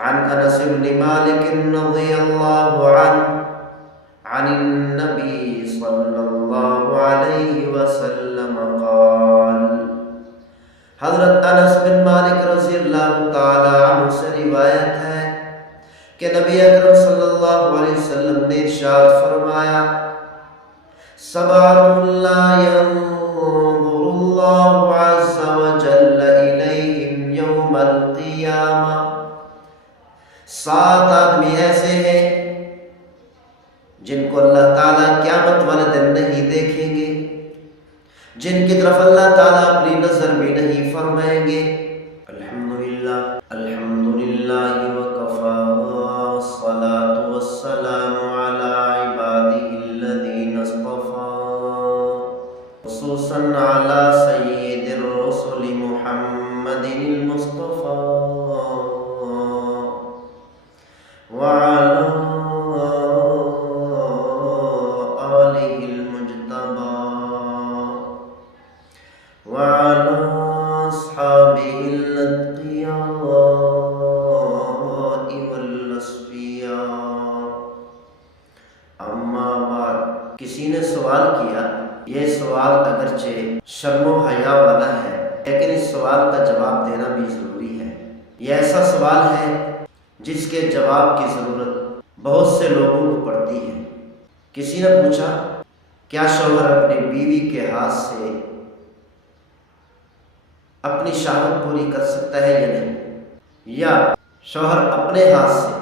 عن انس بن مالك رضي الله عنه عن النبي صلى الله عليه وسلم قال، حضرت انس بن مالک رضی اللہ تعالی عنہ سے روایت ہے کہ نبی اکرم صلی اللہ علیہ وسلم نے ارشاد فرمایا، سبعۃ لا ينظر اللہ عز وجل الیہم یوم القیامہ، 7 آدمی ایسے ہیں جن کو اللہ تعالیٰ قیامت والے دن نہیں دیکھیں گے، جن کی طرف اللہ تعالیٰ اپنی نظر بھی نہیں فرمائیں گے۔ الحمدللہ الحمدللہ وکفا والصلاة والسلام علی عبادہ الذین اصطفیٰ، خصوصاً علی سید الرسل محمد المصطفیٰ وعلی وعلى أصحابه الأتقياء والأصفياء، أما بعد۔ کسی نے سوال کیا، یہ سوال اگرچہ شرم و حیا والا ہے لیکن اس سوال کا جواب دینا بھی ضروری ہے۔ یہ ایسا سوال ہے جس کے جواب کی ضرورت بہت سے لوگوں کو پڑتی ہے۔ کسی نے پوچھا، کیا شوہر اپنی بیوی کے ہاتھ سے اپنی شہوت پوری کر سکتا ہے یا نہیں، یا شوہر اپنے ہاتھ سے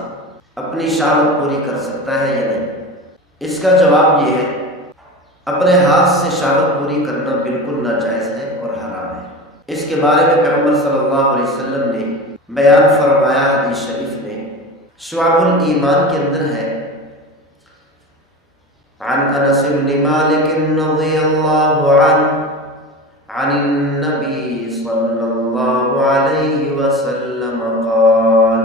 اپنی شہوت پوری کر سکتا ہے یا نہیں؟ اس کا جواب یہ ہے، اپنے ہاتھ سے شہوت پوری کرنا بالکل ناجائز ہے اور حرام ہے۔ اس کے بارے میں پیغمبر صلی اللہ علیہ وسلم نے بیان فرمایا حدیث شریف میں، شعب الایمان کے اندر ہے، عن انس بن مالک رضی اللہ عنہ عن النبی صلی اللہ علیہ وسلم قال،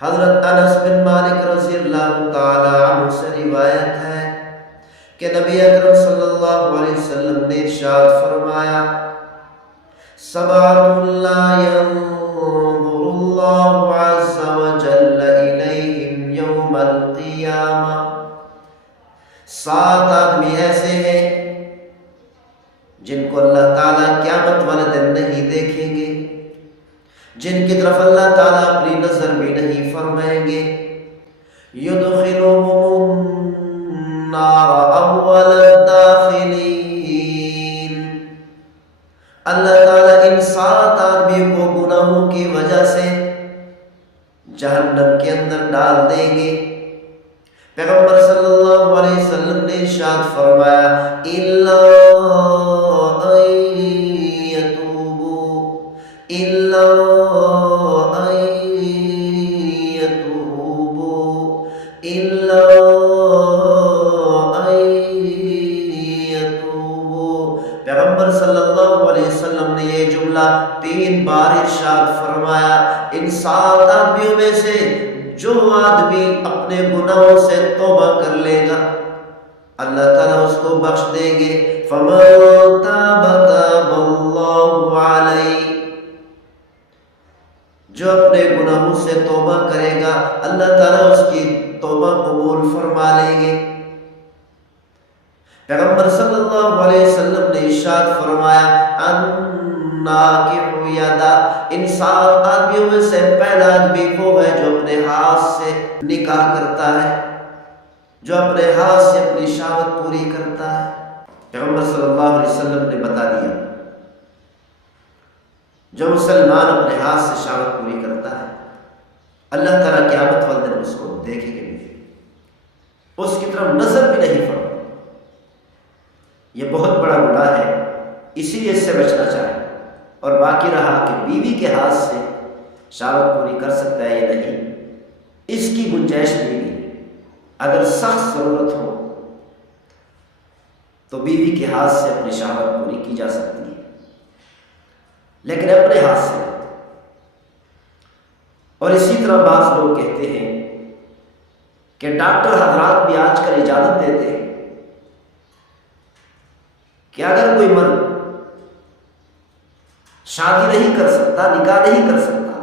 حضرت انس بن مالک رضی اللہ تعالی عنہ سے روایت ہے کہ نبی اکرم صلی اللہ علیہ وسلم نے ارشاد فرمایا، سبعۃ لا ينظر اللہ عز وجل الیہم یوم القیامہ، 7 آدمی ایسے ہیں جن کو اللہ تعالیٰ قیامت والے دن نہیں دیکھیں گے، جن کی طرف اللہ تعالیٰ اپنی نظر بھی نہیں فرمائیں گے، یدخلهم النار اول الداخلین، اللہ تعالیٰ ان 7 آدمیوں کو گناہوں کی وجہ سے جہنم کے اندر ڈال دیں گے۔ پیغمبر صلی اللہ علیہ وسلم نے ارشاد فرمایا، الا ان یتوبوا، الا ان یتوبوا، الا ان یتوبوا۔ پیغمبر صلی اللہ علیہ وسلم نے یہ جملہ 3 بار ارشاد فرمایا، ان 7 آدمیوں میں سے جو آدمی اپنے گناہوں سے توبہ کر لے گا اللہ تعالیٰ اس کو بخش دیں گے، فَمَن تَابَ تَابَ اللَّهُ عَلَيْهِ، جو اپنے گناہوں سے توبہ کرے گا اللہ تعالیٰ اس کی توبہ قبول فرما لیں گے۔ پیغمبر صلی اللہ علیہ وسلم نے ارشاد فرمایا، الناکح یدا، ان 7 آدمیوں میں سے پہلا آدمی وہ ہے جو اپنے ہاتھ سے نکاح کرتا ہے، جو اپنے ہاتھ سے اپنی شہوت پوری کرتا ہے۔ پیغمبر صلی اللہ علیہ وسلم نے بتا دیا، جو مسلمان اپنے ہاتھ سے شہوت پوری کرتا ہے اللہ تعالیٰ قیامت والے دن اس کو دیکھیں گے، اس کی طرف نظر بھی نہیں فرمائے۔ یہ بہت بڑا گناہ ہے، اسی لیے اس سے بچنا چاہیے۔ اور باقی رہا کہ بیوی کے ہاتھ سے شہوت پوری کر سکتا ہے یا نہیں، اس کی گنجائش نہیں ہے۔ اگر سخت ضرورت ہو تو بیوی کے ہاتھ سے اپنی شہوت پوری کی جا سکتی ہے، لیکن اپنے ہاتھ سے۔ اور اسی طرح بعض لوگ کہتے ہیں کہ ڈاکٹر حضرات بھی آج کل اجازت دیتے ہیں کہ اگر کوئی مرد شادی نہیں کر سکتا، نکاح نہیں کر سکتا،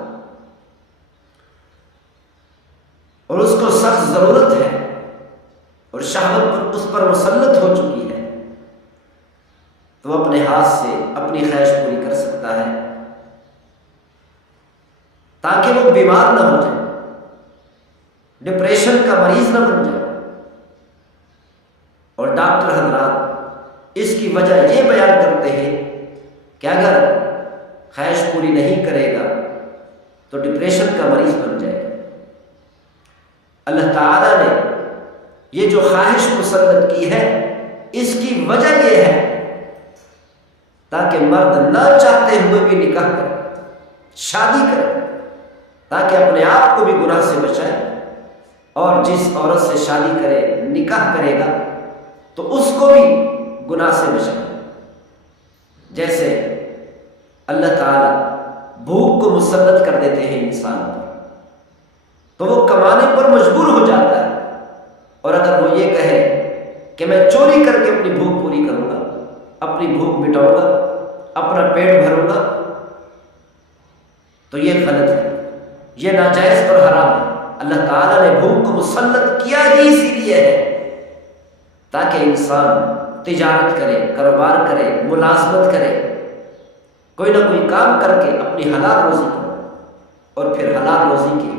اور اس کو سخت ضرورت ہے اور شہوت اس پر مسلط ہو چکی ہے، تو وہ اپنے ہاتھ سے اپنی خواہش پوری کر سکتا ہے تاکہ وہ بیمار نہ ہو جائے، ڈپریشن کا مریض نہ بن جائے۔ اور ڈاکٹر حضرات اس کی وجہ یہ بیان کرتے ہیں کہ اگر خواہش پوری نہیں کرے گا تو ڈپریشن کا مریض بن جائے گا۔ اللہ تعالیٰ نے یہ جو خواہش مسلط کی ہے اس کی وجہ یہ ہے تاکہ مرد نہ چاہتے ہوئے بھی نکاح کرے، شادی کرے، تاکہ اپنے آپ کو بھی گناہ سے بچائے، اور جس عورت سے شادی کرے، نکاح کرے گا تو اس کو بھی گناہ سے بچائے۔ جیسے اللہ تعالیٰ بھوک کو مسلط کر دیتے ہیں انسان پر تو وہ کمانے پر مجبور ہو جاتا ہے، اور اگر وہ یہ کہے کہ میں چوری کر کے اپنی بھوک پوری کروں گا، اپنی بھوک مٹاؤں گا، اپنا پیٹ بھروں گا، تو یہ غلط ہے، یہ ناجائز اور حرام ہے۔ اللہ تعالیٰ نے بھوک کو مسلط کیا ہی اسی لیے ہے تاکہ انسان تجارت کرے، کاروبار کرے، ملازمت کرے، کوئی نہ کوئی کام کر کے اپنی حلال روزی کرے، اور پھر حلال روزی کی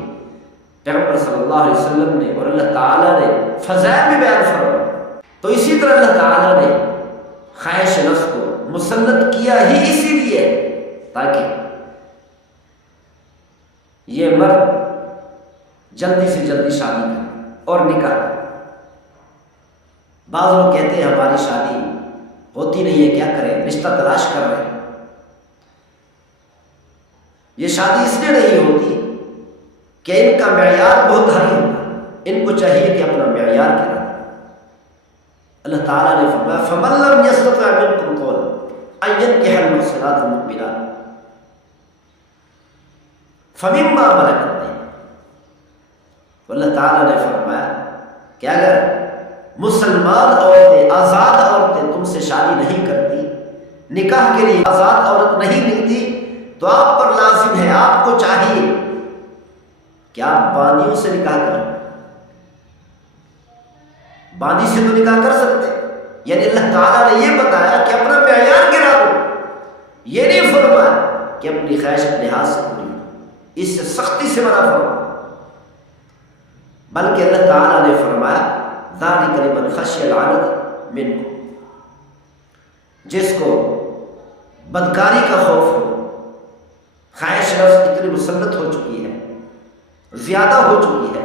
پیغمبر صلی اللہ علیہ وسلم نے اور اللہ تعالیٰ نے فضائل میں بیان فرمایا۔ تو اسی طرح اللہ تعالیٰ نے خواہش نفس کو مسلط کیا ہی اسی لیے تاکہ یہ مرد جلدی سے جلدی شادی کرے اور نکاح کرے۔ بعض لوگ کہتے ہیں ہماری شادی ہوتی نہیں ہے، کیا کریں، رشتہ تلاش کر رہے ہیں۔ یہ شادی اس لیے نہیں ہوتی کہ ان کا معیار بہت ہائی ہوتا، ان کو چاہیے کہ اپنا معیار کریں۔ اللہ تعالیٰ نے فرمایا فَمَن لَّمْ يَسْتَطِعْ مِنكُمْ طَوْلًا أَن يَنكِحَ الْمُحْصَنَاتِ الْمُؤْمِنَاتِ فَمِمَّا مَلَكَتْ أَيْمَانُكُمْ۔ اللہ تعالیٰ نے فرمایا کہ اگر مسلمان عورتیں، آزاد عورتیں تم سے شادی نہیں کرتی، نکاح کے لیے آزاد عورت نہیں ملتی، تو آپ پر لازم ہے، آپ کو چاہیے کہ آپ باندیوں سے نکاح کریں۔ باندی سے تو نکاح کر سکتے، یعنی اللہ تعالیٰ نے یہ بتایا کہ اپنا معیار گرا دو، یہ نہیں فرمایا کہ اپنی خواہش اپنے ہاتھ سے پوری کرو، اس سے سختی سے منع فرمایا، بلکہ اللہ تعالیٰ نے فرمایا ذَلِكَ لِمَنْ خَشِيَ الْعَنَتَ مِنْكُمْ، جس کو بدکاری کا خوف ہو، خواہش نفس اتنی مسلط ہو چکی ہے، زیادہ ہو چکی ہے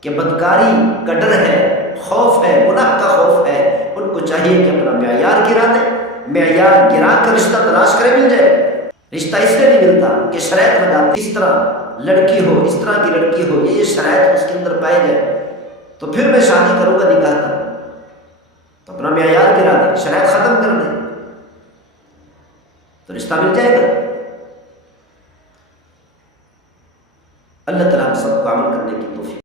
کہ بدکاری کا ڈر ہے، خوف ہے، گناہ کا خوف ہے، ان کو چاہیے کہ اپنا معیار گرا دیں، معیار گرا کر رشتہ تلاش کرے، مل جائے۔ رشتہ اس لیے نہیں ملتا کہ شرائط لگاتے، اس طرح لڑکی ہو، اس طرح کی لڑکی ہو، یہ شرائط اس کے اندر پائے جائے تو پھر میں شادی کروں گا، نکاح کروں، تو اپنا معیار گرا دیں، شرائط ختم کر دیں تو رشتہ مل جائے گا۔ اللہ تعالیٰ ہم سب کو عمل کرنے کی توفیق